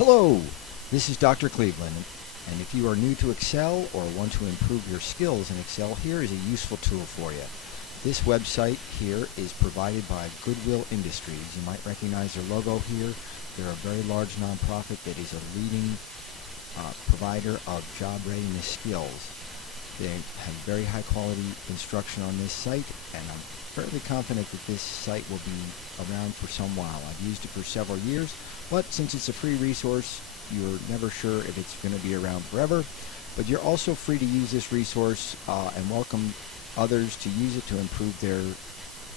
Hello, this is Dr. Cleveland, and if you are new to Excel or want to improve your skills in Excel, here is a useful tool for you. This website here is provided by Goodwill Industries. You might recognize their logo here. They're a very large nonprofit that is a leading provider of job readiness skills. They have very high quality instruction on this site, and I'm fairly confident that this site will be around for some while. I've used it for several years, but since it's a free resource, you're never sure if it's going to be around forever. But you're also free to use this resource and welcome others to use it to improve their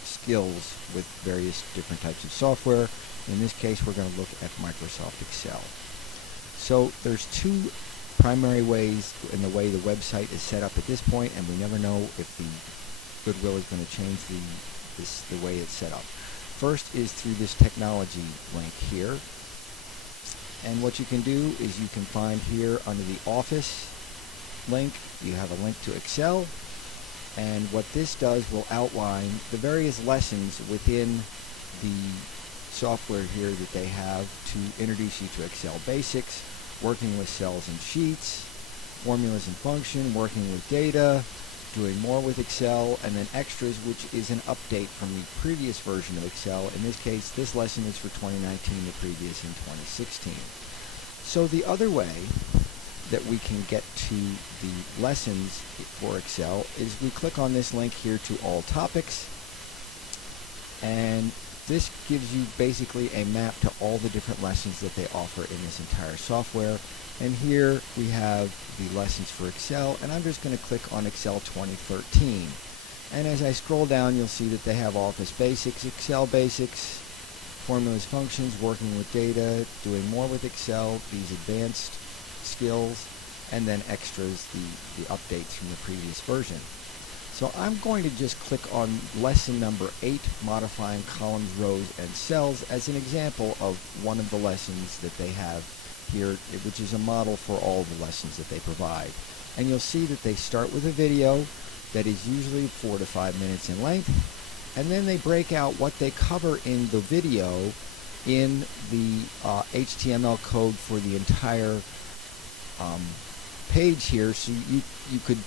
skills with various different types of software. In this case, we're going to look at Microsoft Excel. So there's two primary ways in the way the website is set up at this point, and we never know if the Goodwill is going to change the way it's set up. First is through this technology link here. And what you can do is you can find here under the Office link, you have a link to Excel. And what this does will outline the various lessons within the software here that they have to introduce you to Excel basics, working with cells and sheets, formulas and function, working with data, doing more with Excel, and then extras, which is an update from the previous version of Excel. In this case, this lesson is for 2019, the previous in 2016. So the other way that we can get to the lessons for Excel is we click on this link here to all topics, and this gives you basically a map to all the different lessons that they offer in this entire software. And here we have the lessons for Excel, and I'm just going to click on Excel 2013. And as I scroll down, you'll see that they have Office Basics, Excel Basics, Formulas, Functions, Working with Data, Doing More with Excel, these advanced skills, and then extras, the updates from the previous version. So I'm going to just click on lesson number 8, modifying columns, rows, and cells, as an example of one of the lessons that they have here, which is a model for all the lessons that they provide. And you'll see that they start with a video that is usually 4 to 5 minutes in length, and then they break out what they cover in the video in the HTML code for the entire page here, so you could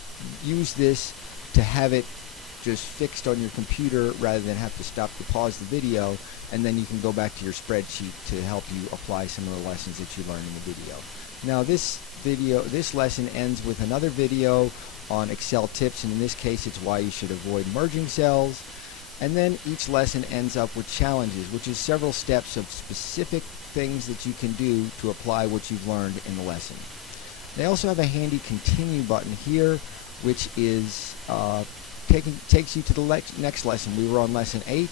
use this to have it just fixed on your computer rather than have to stop to pause the video, and then you can go back to your spreadsheet to help you apply some of the lessons that you learned in the video. Now this lesson ends with another video on Excel tips, and in this case it's why you should avoid merging cells. And then each lesson ends up with challenges, which is several steps of specific things that you can do to apply what you've learned in the lesson. They also have a handy continue button here, which is takes you to the next lesson. We were on lesson 8,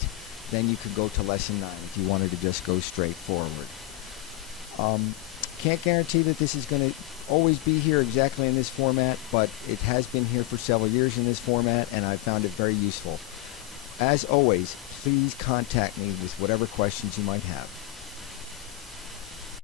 then you could go to lesson 9 if you wanted to just go straight forward. Can't guarantee that this is going to always be here exactly in this format, but it has been here for several years in this format, and I found it very useful. As always, please contact me with whatever questions you might have.